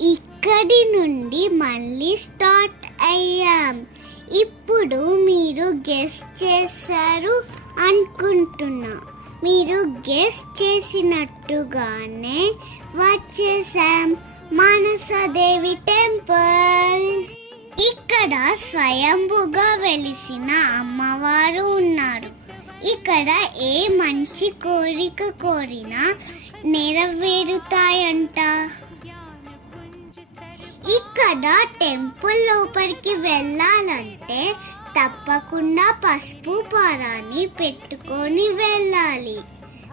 ఇక్కడి నుండి మళ్ళీ స్టార్ట్ అయ్యాం. ఇప్పుడు మీరు గెస్ చేశారు అనుకుంటున్నా. మీరు గెస్ చేసినట్టుగానే వచ్చేసాం మానసాదేవి టెంపుల్. ఇక్కడ స్వయంభుగా వెలిసిన అమ్మవారు ఉన్నారు. ఇక్కడ ఏ మంచి కోరిక కోరినా నెరవేరుతాయంట. ఇక్కడ టెంపుల్ లోపలికి వెళ్ళాలంటే తప్పకుండా పసుపు పారాన్ని పెట్టుకొని వెళ్ళాలి.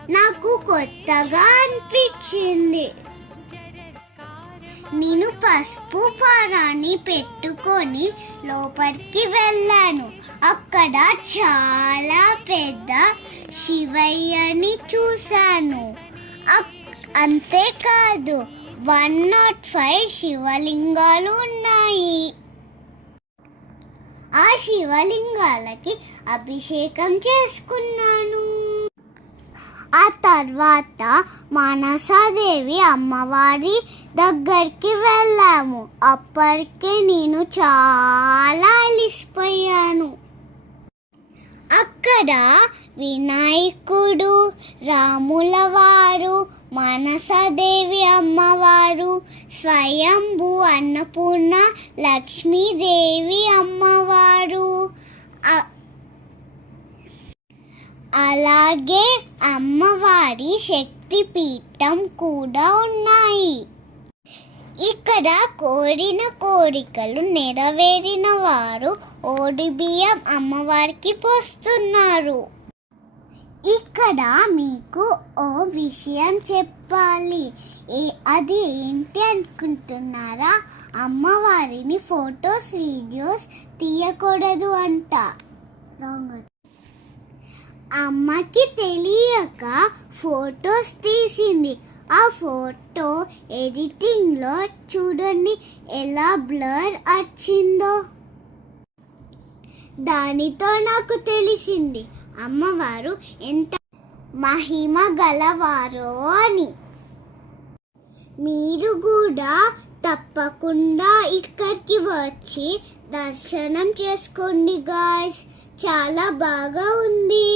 నాకు కొత్తగా అనిపించింది. నేను పసుపు పారాన్ని పెట్టుకొని లోపలికి వెళ్ళాను. అక్కడ చాలా పెద్ద శివయ్యని చూశాను. అంతేకాదు 105 శివలింగాలు ఉన్నాయి. ఆ శివలింగాలకి అభిషేకం చేసుకున్నాను. ఆ తర్వాత మానసాదేవి అమ్మవారి దగ్గరికి వెళ్ళాము. అప్పటికే నేను చాలా అలిసిపోయాను. అక్కడ వినాయకుడు, రాముల వారు, మానసాదేవి అమ్మవారు, స్వయంభూ అన్నపూర్ణ లక్ష్మీదేవి అమ్మవారు, అలాగే అమ్మవారి శక్తిపీఠం కూడా ఉన్నాయి. ఇక్కడ కోరిన కోరికలు నెరవేరిన వారు ఓడి బియ్యం అమ్మవారికి పోస్తున్నారు. ఇక్కడ మీకు ఓ విషయం చెప్పాలి. అది ఏంటి అనుకుంటున్నారా? అమ్మవారిని ఫొటోస్ వీడియోస్ తీయకూడదు అంట. అమ్మకి తెలియక ఫొటోస్ తీసింది. ఆ ఫోటో ఎడిటింగ్లో చూడండి ఎలా బ్లర్ వచ్చిందో. దానితో నాకు తెలిసింది అమ్మవారు ఎంత మహిమ గలవారో అని. మీరు కూడా తప్పకుండా ఇక్కడికి వచ్చి దర్శనం చేసుకోండి గాయ్స్. చాలా బాగా ఉంది.